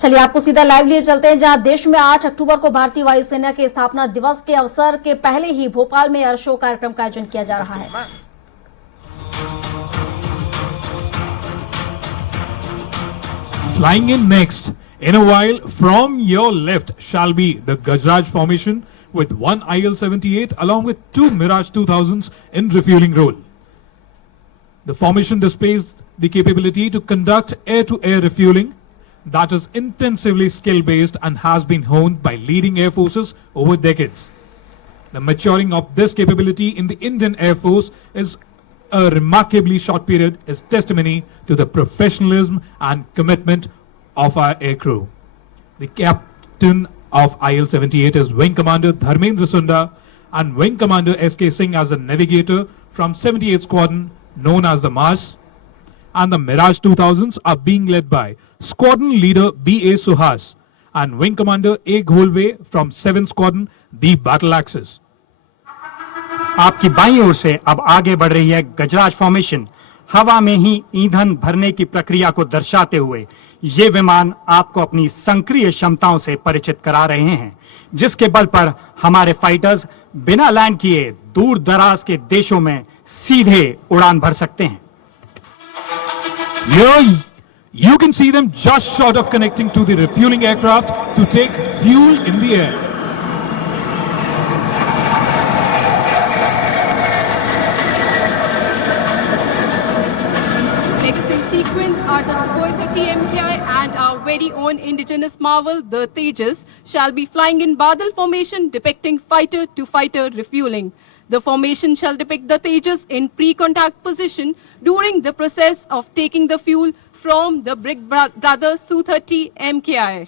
चलिए आपको सीधा लाइव लिए चलते हैं, जहां देश में 8 अक्टूबर को भारतीय वायुसेना के स्थापना दिवस के अवसर के पहले ही भोपाल में एयर शो कार्यक्रम का आयोजन किया जा रहा है। Flying in next, in a while, from your left shall be the Gajraj formation with one IL-78 along with two Mirage 2000s in refueling role. The formation displays the capability to conduct air-to-air refueling that is intensively skill-based and has been honed by leading air forces over decades. The maturing of this capability in the Indian Air Force is a remarkably short period is testimony to the professionalism and commitment of our aircrew. The captain of IL-78 is Wing Commander Dharmendra Sunda and Wing Commander S.K. Singh as the navigator from 78th Squadron known as the Mars. And the Mirage 2000s are being led by Squadron Leader B.A. Suhas and Wing Commander A. Gholve from 7th Squadron, the Battle Axis. आपकी बाईं ओर से अब आगे बढ़ रही है गजराज formation. हवा में ही ईंधन भरने की प्रक्रिया को दर्शाते हुए ये विमान आपको अपनी संक्रिय क्षमताओं से परिचित करा रहे हैं, जिसके बल पर हमारे फाइटर्स बिना लैंड किए दूर दराज के देशों में सीधे उड़ान भर सकते हैं। You can see them just short of connecting to the refueling aircraft to take fuel in the air. Next in sequence are the Sukhoi 30 MKI and our very own indigenous marvel, the Tejas, shall be flying in Badal formation depicting fighter-to-fighter refueling. The formation shall depict the Tejas in pre-contact position during the process of taking the fuel from the Brig Brother Su-30 MKI.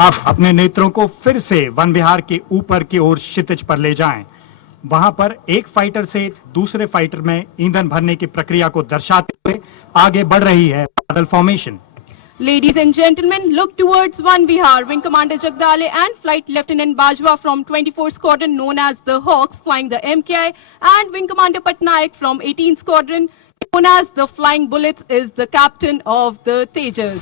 अब अपने नेत्रों को फिर से one विहार के ऊपर की ओर क्षितिज पर ले जाएं। वहां पर एक फाइटर से दूसरे फाइटर में ईंधन भरने की प्रक्रिया को दर्शाते हुए आगे बढ़ रही है बादल formation. Ladies and gentlemen, look towards One Vihar. Wing Commander Jagdale and Flight Lieutenant Bajwa from 24th Squadron known as the Hawks flying the MKI and Wing Commander Patnaik from 18th Squadron known as the Flying Bullets is the captain of the Tejas.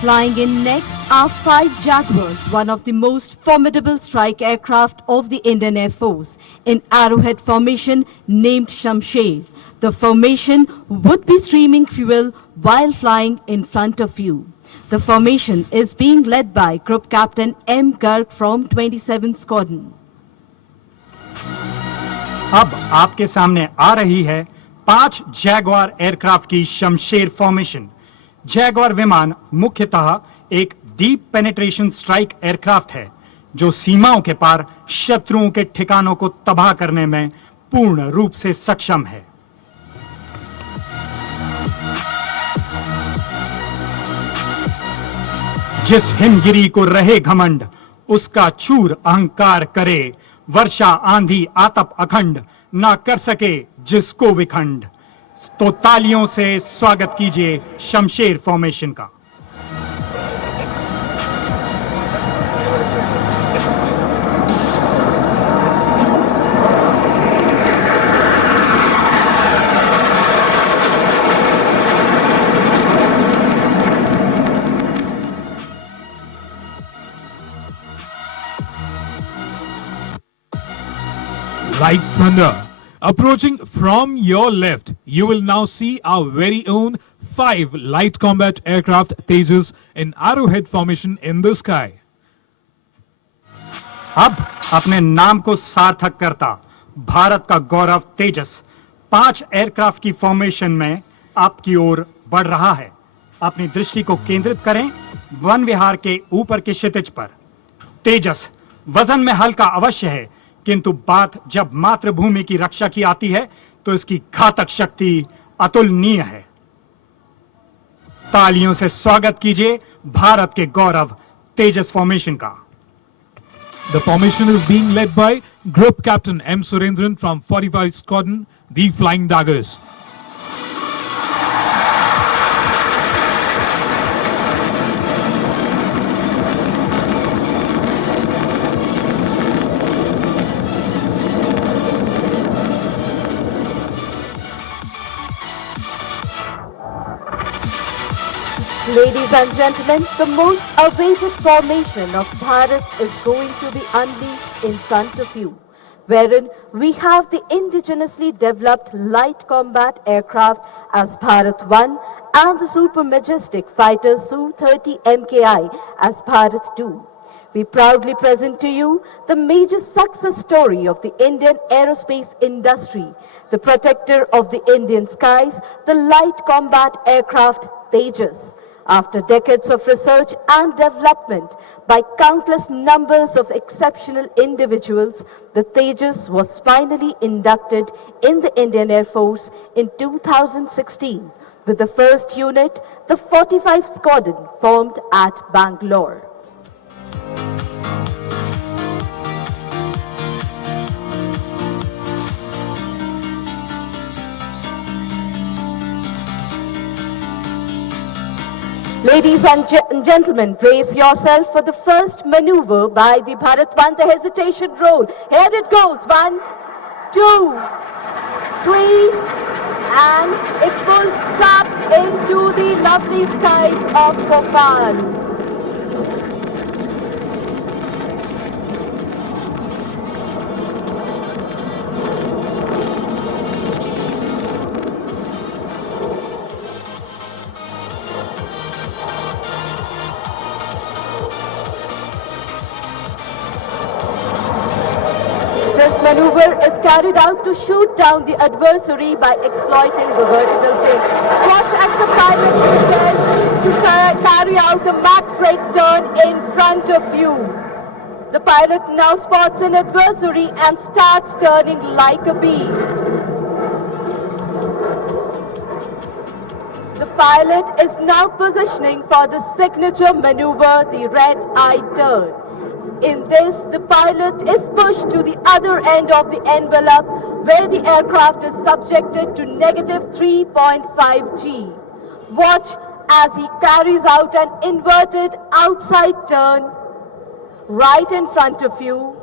Flying in next are 5 Jaguars, one of the most formidable strike aircraft of the Indian Air Force, in arrowhead formation named Shamsher. The formation would be streaming fuel while flying in front of you. The formation is being led by Group Captain M. Garg from 27th Squadron. अब आपके सामने आ रही है 5 Jaguar aircraft की Shamsher formation. Jaguar विमान मुख्यतः एक deep penetration strike aircraft है जो सीमाओं के पार शत्रुओं के ठिकानों को तबाह करने में पूर्ण रूप से सक्षम है। जिस हिमगिरी को रहे घमंड उसका चूर अहंकार करे, वर्षा आंधी आतप अखंड ना कर सके जिसको विखंड। तो तालियों से स्वागत कीजिए शमशेर फॉर्मेशन का। Like thunder, approaching from your left, you will now see our very own 5 light combat aircraft Tejas in arrowhead formation in the sky. अब अपने नाम को सार्थक करता भारत का गौरव तेजस 5 एयरक्राफ्ट की फॉर्मेशन में आपकी ओर बढ़ रहा है। अपनी दृष्टि को केंद्रित करें वन विहार के ऊपर के क्षितिज पर। तेजस वजन में हल्का अवश्य है, किंतु बात जब मातृभूमि की रक्षा की आती है तो इसकी घातक शक्ति अतुलनीय है। तालियों से स्वागत कीजिए भारत के गौरव तेजस फॉर्मेशन का। The formation is being led by Group Captain M. Surendran from 45 Squadron, the Flying Daggers. Ladies and gentlemen, the most awaited formation of Bharat is going to be unleashed in front of you, wherein we have the indigenously developed light combat aircraft as Bharat 1 and the super majestic fighter Su-30 MKI as Bharat 2. We proudly present to you the major success story of the Indian aerospace industry, the protector of the Indian skies, the light combat aircraft Tejas. After decades of research and development by countless numbers of exceptional individuals, the Tejas was finally inducted in the Indian Air Force in 2016, with the first unit, the 45 Squadron, formed at Bangalore. Ladies and gentlemen, brace yourself for the first maneuver by the Bharat 1, the hesitation roll. Here it goes. 1, 2, 3, and it pulls up into the lovely skies of Bhopal. This maneuver is carried out to shoot down the adversary by exploiting the vertical tail. Watch as the pilot prepares to carry out a max rate turn in front of you. The pilot now spots an adversary and starts turning like a beast. The pilot is now positioning for the signature maneuver, the red-eye turn. In this, the pilot is pushed to the other end of the envelope where the aircraft is subjected to negative 3.5 G. Watch as he carries out an inverted outside turn right in front of you.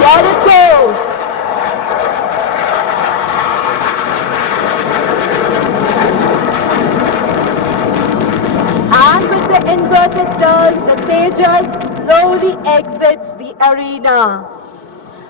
Here it goes. And with the inverted turn, the Tejas slowly exits the arena.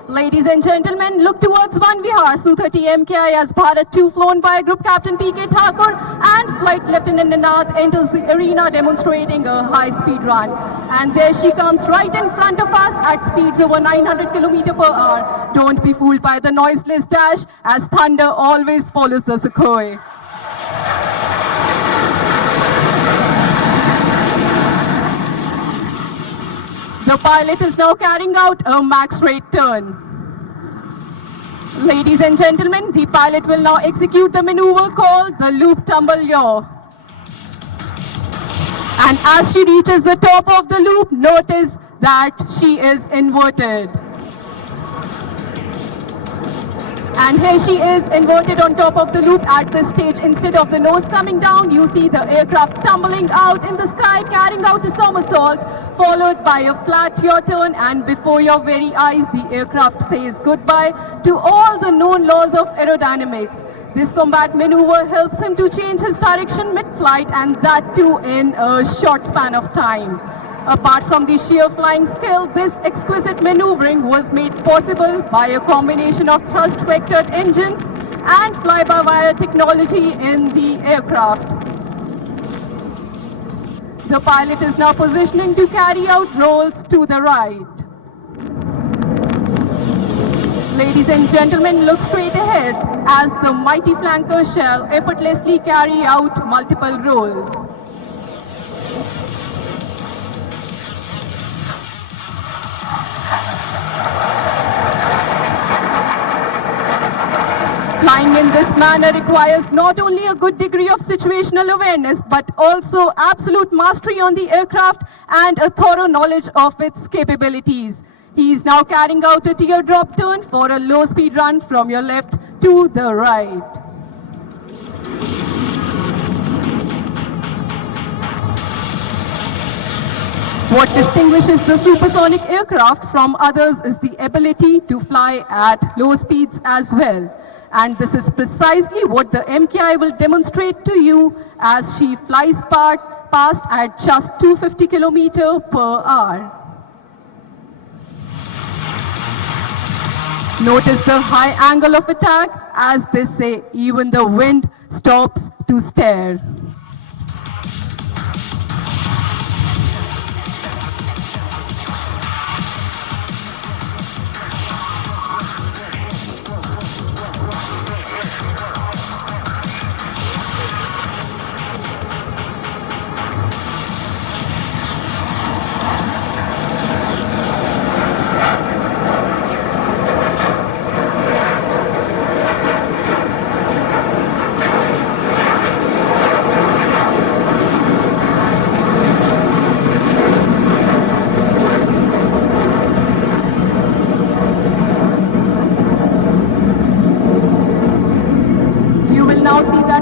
Ladies and gentlemen, look towards One Vihar, Su-30 MKI as Bharat 2 flown by Group Captain P.K. Thakur and Flight Lieutenant Nanath enters the arena demonstrating a high-speed run. And there she comes right in front of us at speeds over 900 km per hour. Don't be fooled by the noiseless dash as thunder always follows the Sukhoi. The pilot is now carrying out a max rate turn. Ladies and gentlemen, the pilot will now execute the maneuver called the loop tumble yaw. And as she reaches the top of the loop, notice that she is inverted. And here she is inverted on top of the loop at this stage. Instead of the nose coming down, you see the aircraft tumbling out in the sky, carrying out a somersault, followed by a flat yaw turn, and before your very eyes, the aircraft says goodbye to all the known laws of aerodynamics. This combat maneuver helps him to change his direction mid-flight, and that too in a short span of time. Apart from the sheer flying skill, this exquisite maneuvering was made possible by a combination of thrust-vectored engines and fly-by-wire technology in the aircraft. The pilot is now positioning to carry out rolls to the right. Ladies and gentlemen, look straight ahead as the mighty flanker shall effortlessly carry out multiple rolls. Flying in this manner requires not only a good degree of situational awareness, but also absolute mastery on the aircraft and a thorough knowledge of its capabilities. He is now carrying out a teardrop turn for a low-speed run from your left to the right. What distinguishes the supersonic aircraft from others is the ability to fly at low speeds as well. And this is precisely what the MKI will demonstrate to you as she flies past at just 250 km per hour. Notice the high angle of attack. As they say, even the wind stops to stare.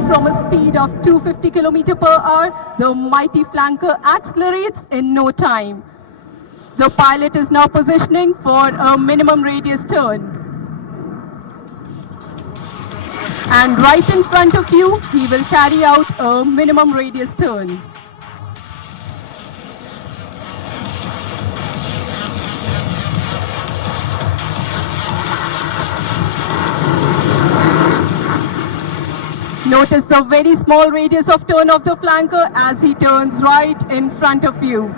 From a speed of 250 km per hour, the mighty flanker accelerates in no time. The pilot is now positioning for a minimum radius turn. And right in front of you, he will carry out a minimum radius turn. Notice the very small radius of turn of the flanker as he turns right in front of you.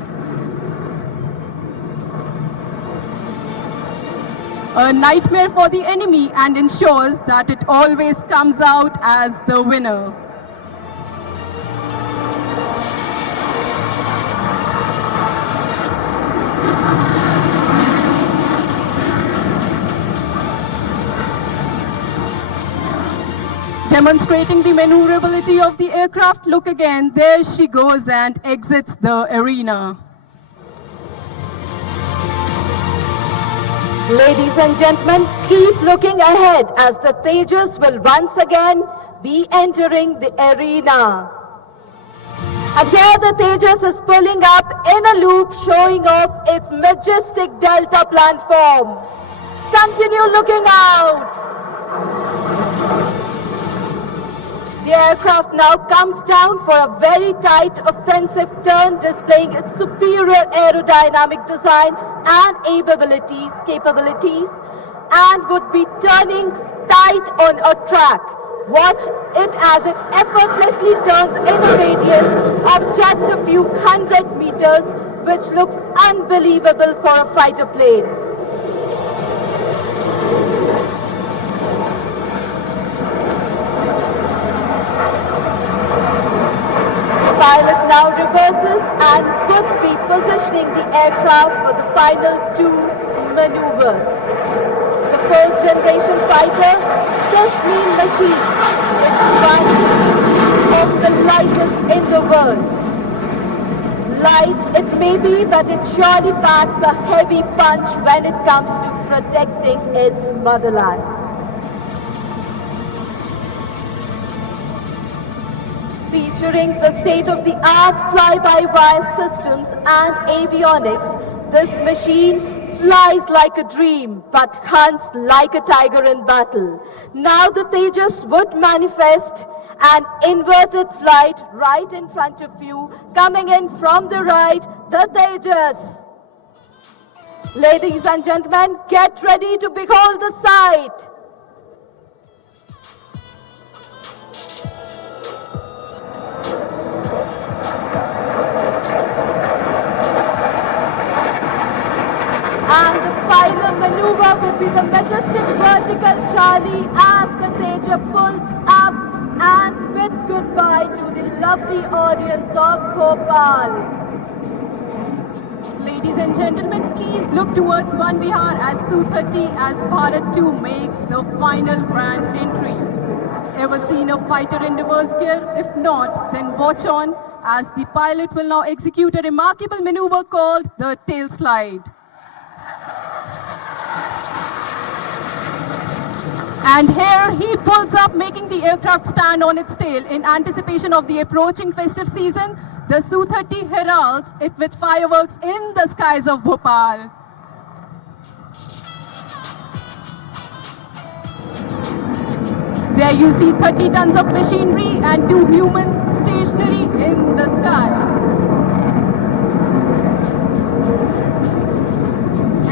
A nightmare for the enemy and ensures that it always comes out as the winner. Demonstrating the maneuverability of the aircraft, look again, there she goes and exits the arena. Ladies and gentlemen, keep looking ahead as the Tejas will once again be entering the arena. And here the Tejas is pulling up in a loop, showing off its majestic delta platform. Continue looking out. The aircraft now comes down for a very tight offensive turn, displaying its superior aerodynamic design and capabilities, and would be turning tight on a track. Watch it as it effortlessly turns in a radius of just a few hundred meters, which looks unbelievable for a fighter plane. Pilot now reverses and would be positioning the aircraft for the final two maneuvers. The fourth generation fighter, this mean machine, is one of the lightest in the world. Light it may be, but it surely packs a heavy punch when it comes to protecting its motherland. Featuring the state-of-the-art fly-by-wire systems and avionics, this machine flies like a dream but hunts like a tiger in battle. Now the Tejas would manifest an inverted flight right in front of you. Coming in from the right, the Tejas. Ladies and gentlemen, get ready to behold the sight. And the final maneuver would be the majestic vertical Charlie as the Teja pulls up and bids goodbye to the lovely audience of Bhopal. Ladies and gentlemen, please look towards One Bihar as Su-30 as Bharat 2 makes the final grand entry. ever seen a fighter in reverse gear? If not, then watch on as the pilot will now execute a remarkable maneuver called the tail slide. And here he pulls up, making the aircraft stand on its tail. In anticipation of the approaching festive season, the Su-30 heralds it with fireworks in the skies of Bhopal. There you see 30 tons of machinery and 2 humans stationary in the sky.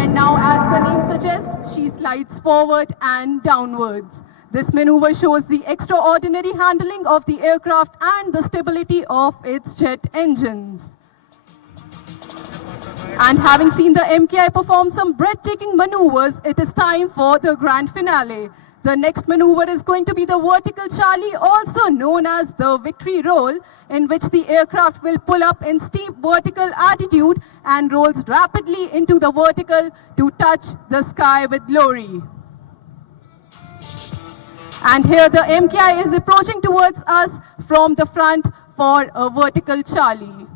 And now, as the name suggests, she slides forward and downwards. This maneuver shows the extraordinary handling of the aircraft and the stability of its jet engines. And having seen the MKI perform some breathtaking maneuvers, it is time for the grand finale. The next maneuver is going to be the vertical Charlie, also known as the victory roll, in which the aircraft will pull up in steep vertical attitude and rolls rapidly into the vertical to touch the sky with glory. And here the MKI is approaching towards us from the front for a vertical Charlie.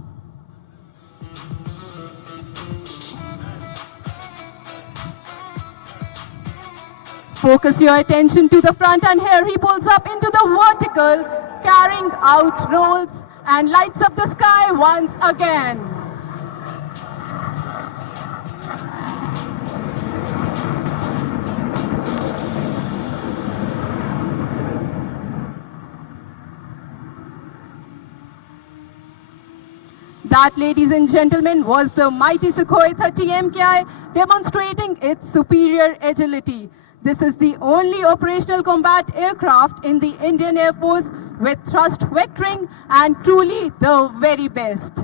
Focus your attention to the front, and here he pulls up into the vertical, carrying out rolls and lights up the sky once again. That, ladies and gentlemen, was the mighty Sukhoi 30 MKI, demonstrating its superior agility. This is the only operational combat aircraft in the Indian Air Force with thrust vectoring, and truly the very best.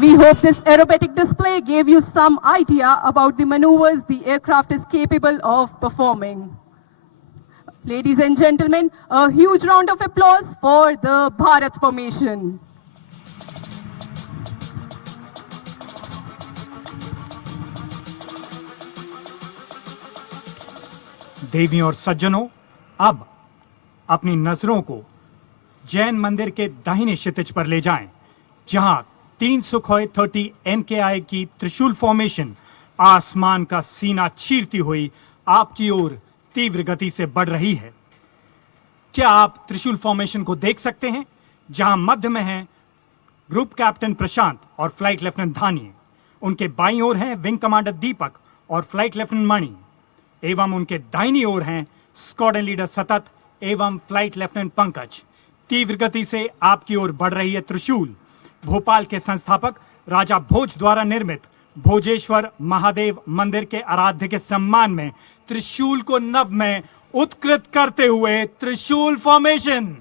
We hope this aerobatic display gave you some idea about the maneuvers the aircraft is capable of performing. Ladies and gentlemen, a huge round of applause for the Bharat formation. देवियों और सज्जनों, अब अपनी नजरों को जैन मंदिर के दाहिने क्षितिज पर ले जाएं, जहां 3 सुखोई 30 MKI की त्रिशूल फॉर्मेशन आसमान का सीना चीरती हुई आपकी ओर तीव्र गति से बढ़ रही है। क्या आप त्रिशूल फॉर्मेशन को देख सकते हैं, जहां मध्य में है ग्रुप कैप्टन प्रशांत और फ्लाइट लेफ्टिनेंट धानी, उनके बाईं ओर हैं विंग कमांडर दीपक और फ्लाइट लेफ्टिनेंट मणि, एवं उनके दाहिनी ओर हैं स्क्वाड्रन लीडर सतत एवं फ्लाइट लेफ्टिनेंट पंकज। तीव्र गति से आपकी ओर बढ़ रही है त्रिशूल। भोपाल के संस्थापक राजा भोज द्वारा निर्मित भोजेश्वर महादेव मंदिर के आराध्य के सम्मान में त्रिशूल को नभ में उत्कृत करते हुए त्रिशूल फॉर्मेशन।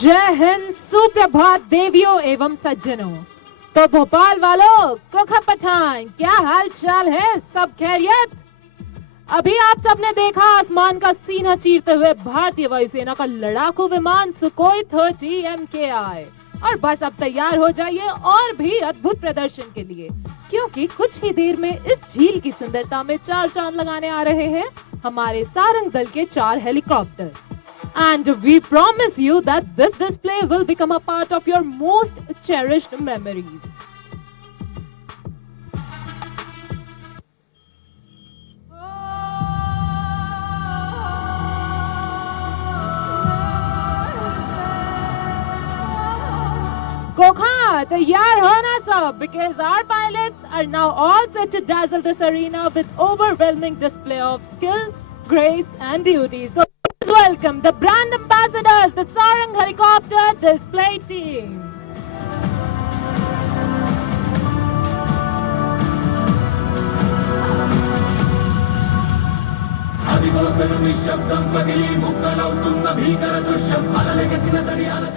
जय हिंद, सुप्रभात देवियों एवं सज्जनों। तो भोपाल वालों, कोखा पठान, क्या हाल चाल है? सब खैरियत? अभी आप सबने देखा आसमान का सीना चीरते हुए भारतीय वायुसेना का लड़ाकू विमान सुखोई 30 MKI। और बस अब तैयार हो जाइए और भी अद्भुत प्रदर्शन के लिए, क्योंकि कुछ ही देर में इस झील की सुंदरता में 4 चांद लगाने आ रहे हैं हमारे सारंग दल के 4 helicopter. And we promise you that this display will become a part of your most cherished memories. कोखा तैयार हो ना सब, because our pilots are now all set to dazzle this arena with overwhelming display of skill, grace and beauty. So please welcome the brand ambassadors, the Sarang Helicopter Display Team.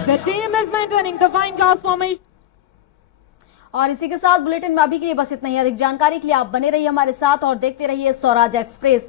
The team is maintaining the fine class formation. और इसी के साथ bulletin में अभी के लिए बस इतना ही। अधिक जानकारी के लिए आप बने रहिए हमारे साथ और देखते रहिए स्वराज एक्सप्रेस।